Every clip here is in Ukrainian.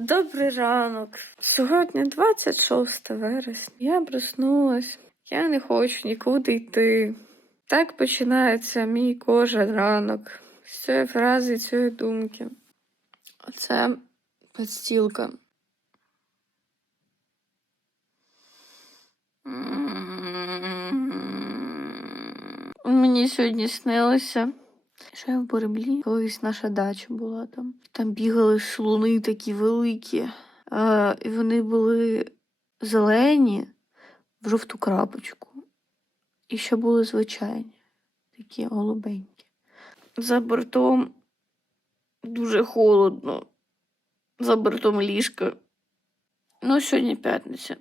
Добрий ранок. Сьогодні 26 вересня. Я проснулась. Я не хочу нікуди йти. Так починається мій кожен ранок. З цієї фрази цієї думки. Оце підстілка. Мені сьогодні снилося, що я в Бореблі. Колись наша дача була там. Там бігали слони такі великі. А, і вони були зелені в жовту крапочку. І ще були звичайні, такі голубенькі. За бортом дуже холодно. За бортом ліжка. Ну, сьогодні п'ятниця.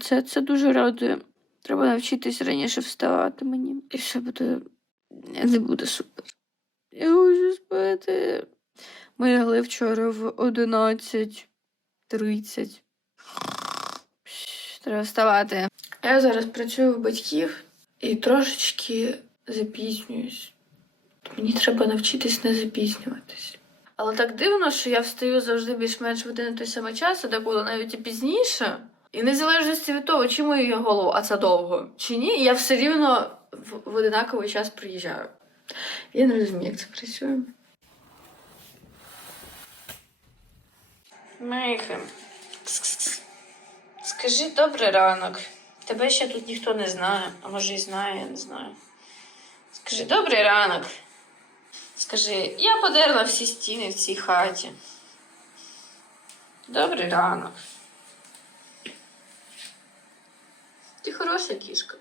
Це, це дуже радує. Треба навчитись раніше вставати мені. І все буде. Не буде супер. Я хочу спати. Ми лягли вчора в 11.30. Треба вставати. Я зараз працюю в батьків і трошечки запізнююсь. Мені треба навчитись не запізнюватись. Але так дивно, що я встаю завжди більш-менш в один і той самий час, а деколи навіть і пізніше. І незалежності від того, чи мою голову, а це довго, чи ні, я все рівно в одинаковий час приїжджаю. Я не розумію, як це працює. Мейхем. Скажи добрий ранок. Тебе ще тут ніхто не знає, а може і знає, я не знаю. Скажи добрий ранок. Скажи, я подерла всі стіни в цій хаті. Добрий ранок. Ти хороша кішка.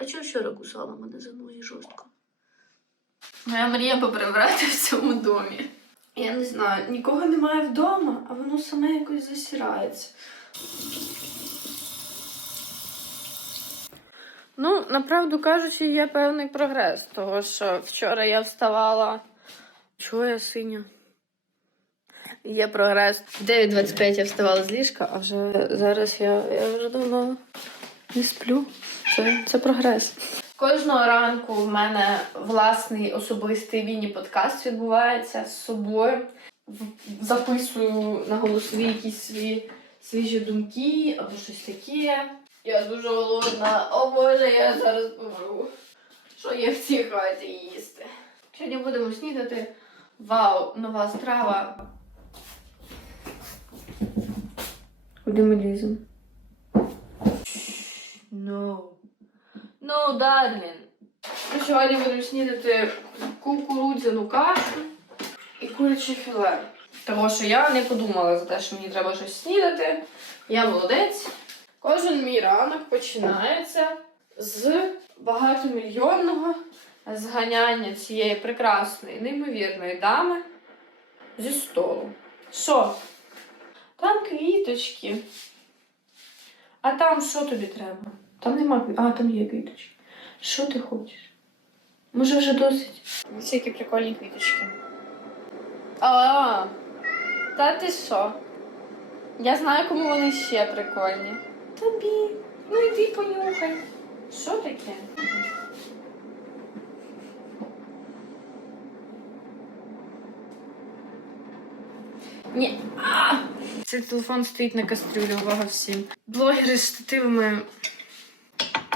А чого вчора кусала мене за ноги жорстко? Моя мрія поприбрати в цьому домі. Я не знаю, нікого немає вдома, а воно саме якось засірається. Ну, направду кажучи, є певний прогрес, того що вчора я вставала. Чого я синя? Є прогрес. В 9.25 я вставала з ліжка, а вже зараз я, я вже давно не сплю. Це, це прогрес. Кожного ранку в мене власний особистий міні-подкаст відбувається з собою. Записую на голосові якісь свої свіжі думки або щось таке. Я дуже голодна. О Боже, я зараз помру. Що є в цій хаті їсти? Сьогодні будемо снідати. Вау, нова страва. Куди ми ліземо? No. No, darling. Ми сьогодні будемо снідати кукурудзяну кашу і куряче філе. Тому що я не подумала за те, що мені треба щось снідати. Я молодець. Кожен мій ранок починається з багатомільйонного зганяння цієї прекрасної, неймовірної дами зі столу. Що? Там квіточки. А там що тобі треба? Там нема. А, там є квіточки. Що ти хочеш? Може вже досить? Ось які прикольні квіточки. А, та ти що? Я знаю, кому вони ще прикольні. Тобі. Ну йди понюхай. Що таке? Ні. А! Цей телефон стоїть на кастрюлі, увага всім. Блогери з штативами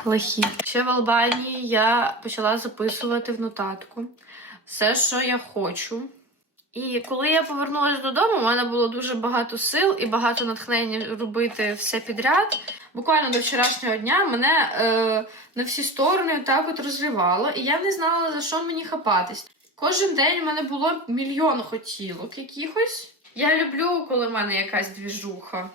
лохі. Ще в Албанії я почала записувати в нотатку все, що я хочу. І коли я повернулася додому, у мене було дуже багато сил і багато натхнення робити все підряд. Буквально до вчорашнього дня мене е, на всі сторони так от розривало, і я не знала, за що мені хапатись. Кожен день у мене було мільйон хотілок якихось. Я люблю, коли в мене якась двіжуха,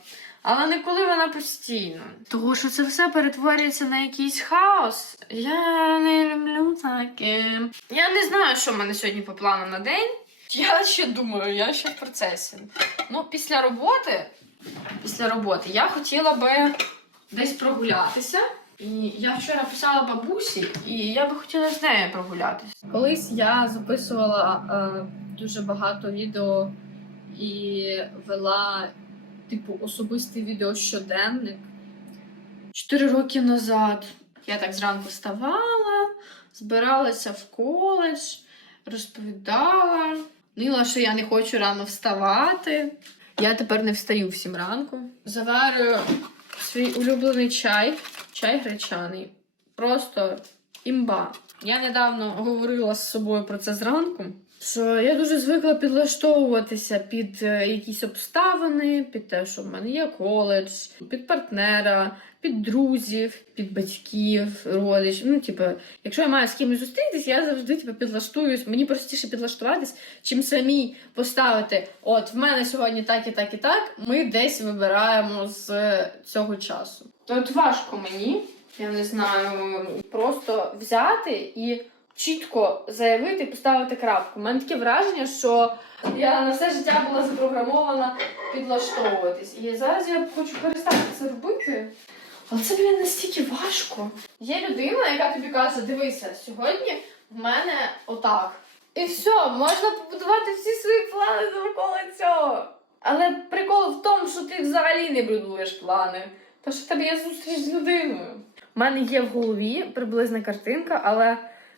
але не коли вона постійно. Тому що це все перетворюється на якийсь хаос. Я не люблю таке. Я не знаю, що в мене сьогодні по плану на день. Я ще думаю, я ще в процесі. Ну, після роботи, після роботи я хотіла би десь прогулятися. І я вчора писала бабусі, і я би хотіла з нею прогулятися. Колись я записувала е, дуже багато відео і вела, типу, особистий відеощоденник. Чотири роки назад я так зранку вставала, збиралася в коледж, розповідала, ніла, що я не хочу рано вставати. Я тепер не встаю в 7 ранку. Заварюю свій улюблений чай. Чай гречаний. Просто імба. Я недавно говорила з собою про це зранку. Що я дуже звикла підлаштовуватися під е, якісь обставини, під те, що в мене є коледж, під партнера, під друзів, під батьків, родичів. Ну, типу, якщо я маю з кимось зустрітись, я завжди типу, підлаштуюсь. Мені простіше підлаштуватись, чим самій поставити. От в мене сьогодні так і так і так. Ми десь вибираємо з цього часу. От важко мені, я не знаю, просто взяти і чітко заявити і поставити крапку. У мене таке враження, що я на все життя була запрограмована підлаштовуватись. І зараз я хочу перестати це робити. Але це, блін, настільки важко. Є людина, яка тобі каже: дивися, сьогодні в мене отак. І все, можна побудувати всі свої плани довкола цього. Але прикол в тому, що ти взагалі не будуєш плани. То що тебе є зустріч з людиною. У мене є в голові приблизна картинка, але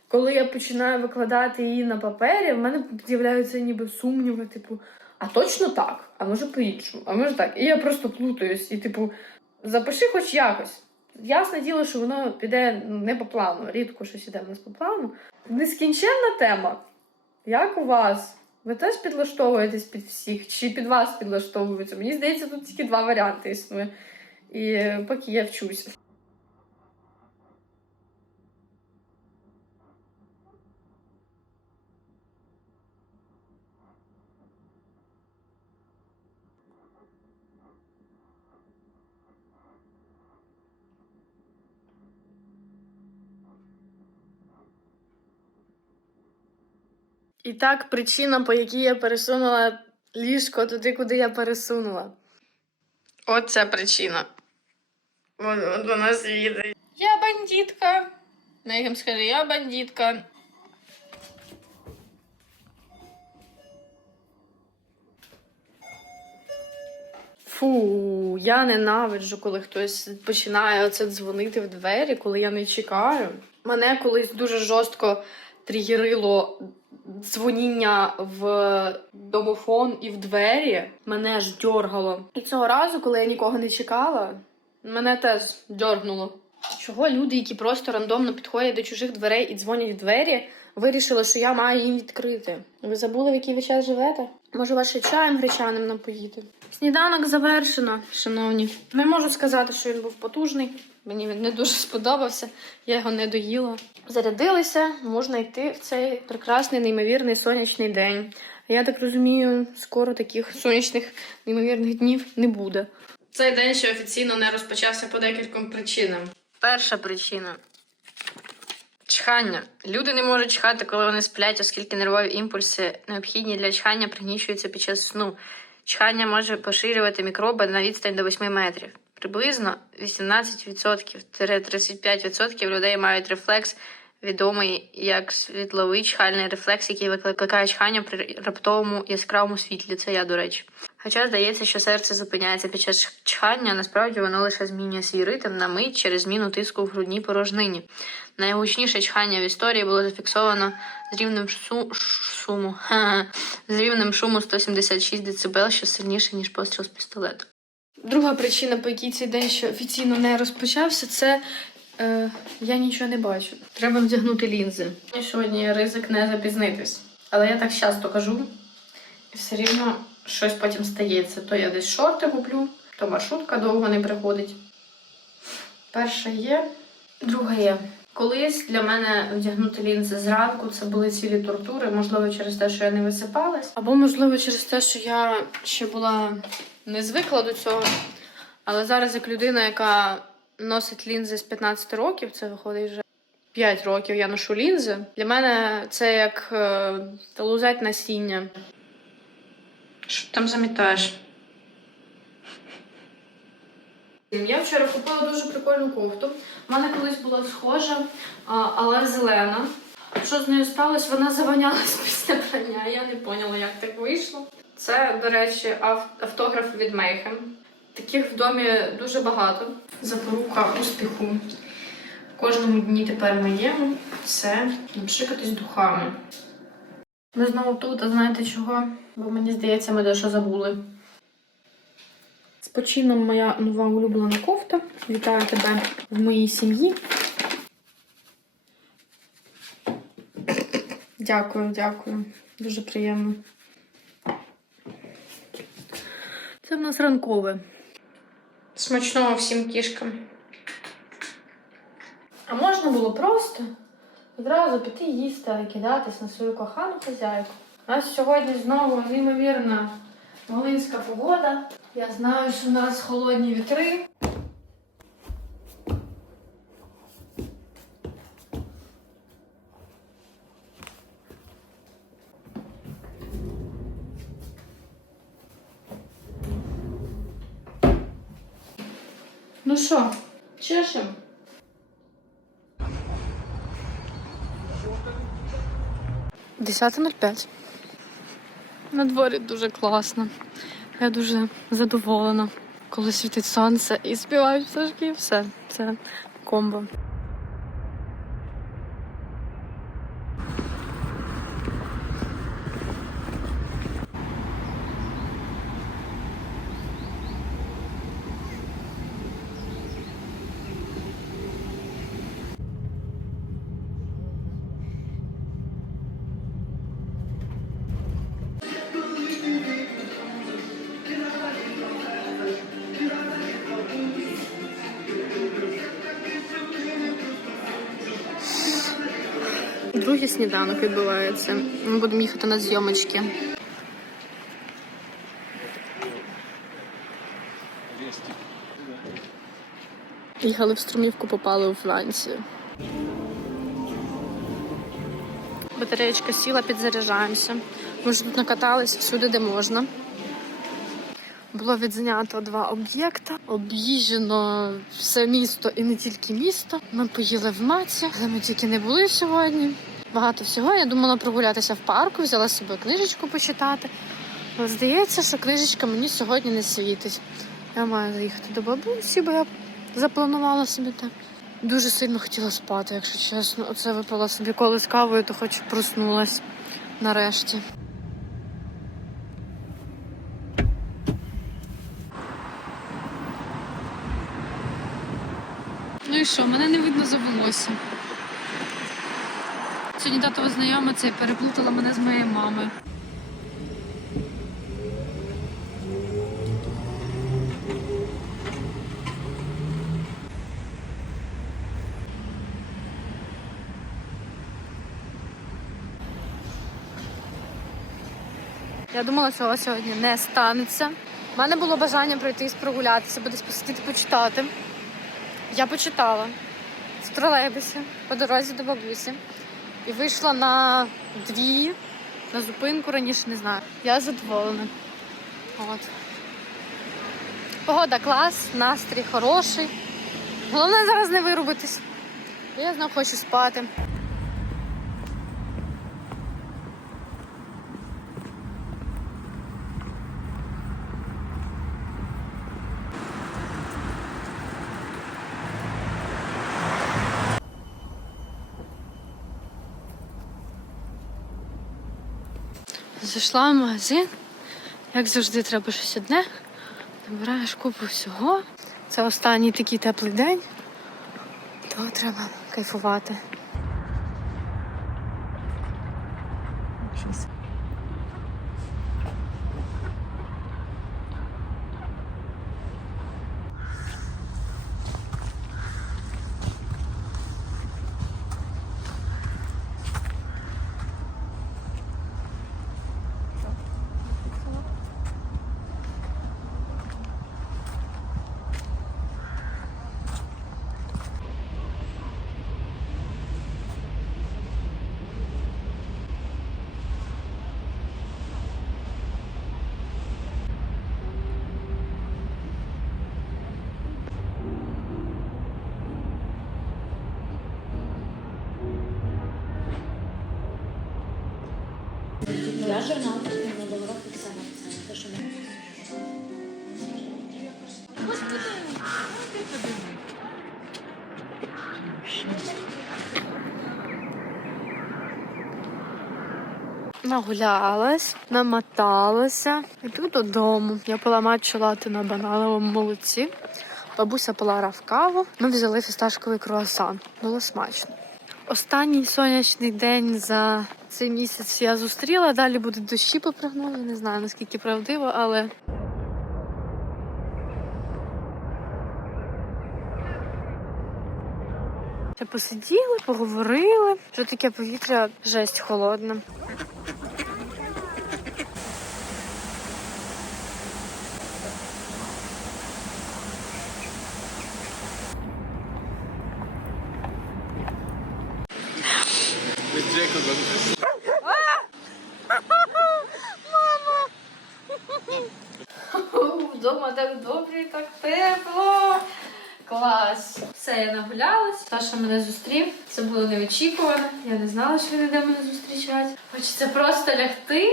коли я починаю викладати її на папері, в мене з'являються ніби сумніви, типу, а точно так, а може по-іншому, а може так. І я просто плутаюсь, і типу, запиши хоч якось. Ясне діло, що воно піде ну, не по плану, рідко щось іде в нас по плану. Нескінченна тема. Як у вас? Ви теж підлаштовуєтесь під всіх, чи під вас підлаштовуються? Мені здається, тут тільки два варіанти існує. І поки я вчусь. І так, причина, по якій я пересунула ліжко туди, куди я пересунула. От ця причина. Вон, от вона світить. Я бандитка. Мегем скажи, я бандитка. Фу, я ненавиджу, коли хтось починає оце дзвонити в двері, коли я не чекаю. Мене колись дуже жорстко тригерило дзвоніння в домофон і в двері. Мене ж дьоргало. І цього разу, коли я нікого не чекала, мене теж дьоргнуло. Чого люди, які просто рандомно підходять до чужих дверей і дзвонять в двері, вирішили, що я маю їм відкрити. Ви забули, в який ви час живете? Може, ваше чаєм гречаним напоїти? Сніданок завершено, шановні. Не можу сказати, що він був потужний. Мені він не дуже сподобався, я його не доїла. Зарядилися, можна йти в цей прекрасний, неймовірний сонячний день. Я так розумію, скоро таких сонячних неймовірних днів не буде. Цей день ще офіційно не розпочався по декільком причинам. Перша причина чхання. Люди не можуть чхати, коли вони сплять, оскільки нервові імпульси, необхідні для чхання, пригнічуються під час сну. Чхання може поширювати мікроби на відстань до 8 метрів. Приблизно 18%-35% людей мають рефлекс, відомий як світловий чхальний рефлекс, який викликає чхання при раптовому яскравому світлі. Це я, до речі. Хоча здається, що серце зупиняється під час чхання, насправді воно лише змінює свій ритм на мить через зміну тиску в грудній порожнині. Найгучніше чхання в історії було зафіксовано з рівнем шу- шуму з рівнем шуму 176 дБ, що сильніше, ніж постріл з пістолету. Друга причина, по якій цей день ще офіційно не розпочався, це е, я нічого не бачу. Треба вдягнути лінзи. Сьогодні ризик не запізнитись. Але я так часто кажу, все рівно щось потім стається. То я десь шорти куплю, то маршрутка довго не приходить. Перша є, друга є. Колись для мене вдягнути лінзи зранку це були цілі тортури, можливо, через те, що я не висипалась, або можливо через те, що я ще була не звикла до цього. Але зараз, як людина, яка носить лінзи з 15 років, це виходить вже 5 років я ношу лінзи. Для мене це як е, лузать насіння. Що там замітаєш? Я вчора купила дуже прикольну кофту. У мене колись була схожа, але зелена. Що з нею сталося? Вона завонялась після прання. Я не поняла, як так вийшло. Це, до речі, автограф від Мейхем. Таких в домі дуже багато. Запорука успіху. В кожному дні тепер моєму це напшикатись духами. Ми знову тут, а знаєте чого? Бо мені здається, ми дещо забули. З почином моя нова улюблена кофта. Вітаю тебе в моїй сім'ї. Дякую, дякую. Дуже приємно. Це в нас ранкове. Смачного всім кішкам. А можна було просто відразу піти їсти, а не кидатись на свою кохану хазяйку. У нас сьогодні знову неймовірна волинська погода. Я знаю, що у нас холодні вітри. Ну що, чешем? Десята нуль п'ять. На дворі дуже класно. Я дуже задоволена, коли світить сонце і співають пташки. Все, це комбо. Другий сніданок відбувається. Ми будемо їхати на зйомочки. Їхали в струмівку, попали у Францію. Батареєчка сіла, підзаряджаємося. Ми вже тут накатались всюди, де можна. Було відзнято два об'єкта. Об'їжджено все місто і не тільки місто. Ми поїли в маці, де ми тільки не були сьогодні. Багато всього. Я думала прогулятися в парку, взяла з собою книжечку почитати. Але здається, що книжечка мені сьогодні не світить. Я маю заїхати до бабусі, бо я запланувала собі так. Дуже сильно хотіла спати, якщо чесно. Оце випила собі коли з кавою, то хоч проснулась нарешті. Ну і що, мене не видно за волосся. Сьогодні татова знайома це переплутала мене з моєю мамою. Я думала, цього сьогодні не станеться. У мене було бажання пройтись прогулятися, буде посидіти почитати. Я почитала в тролейбусі по дорозі до бабусі і вийшла на дві на зупинку раніше не знаю. Я задоволена. От. Погода клас, настрій хороший. Головне зараз не вирубитись. Я знов хочу спати. Зайшла в магазин. Як завжди, треба щось одне. Набираєш купу всього. Це останній такий теплий день, то треба кайфувати. Я журнал на голова Оксана. Те, що ми- Нагулялась, намоталася. Йду додому. Я пила лати на банановому молоці. Бабуся пила раф каву. Ми взяли фісташковий круасан. Було смачно. Останній сонячний день за цей місяць я зустріла. Далі буде дощі по прогнозу. Не знаю наскільки правдиво, але посиділи, поговорили. Вже таке повітря жесть холодне. With Jacob Вдома так добре, і так тепло. Клас. Все, нагулялась. Саша мене зустрів. Це було неочікувано. Я не знала, що він іде мене зустрічати. Хочеться просто лягти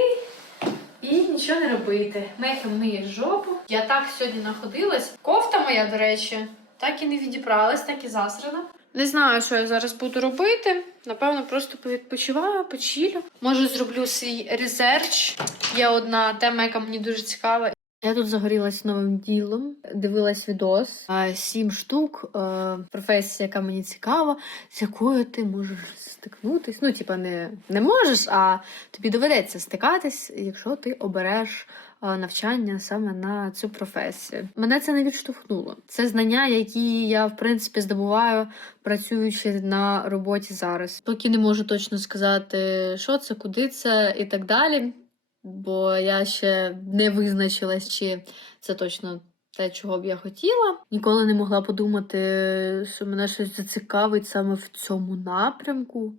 і нічого не робити. Мехом миє жопу. Я так сьогодні находилась. Кофта моя, до речі, так і не відібралась, так і засрана. Не знаю, що я зараз буду робити. Напевно, просто повідпочиваю, почілю. Може, зроблю свій резерч. Є одна тема, яка мені дуже цікава. Я тут загорілась новим ділом, дивилась відос. Сім штук, е, професія, яка мені цікава, з якою ти можеш стикнутись. Ну, типа, не, не можеш, а тобі доведеться стикатись, якщо ти обереш е, навчання саме на цю професію. Мене це не відштовхнуло. Це знання, які я в принципі здобуваю, працюючи на роботі зараз. Поки не можу точно сказати, що це, куди це і так далі бо я ще не визначилась, чи це точно те, чого б я хотіла. Ніколи не могла подумати, що мене щось зацікавить саме в цьому напрямку.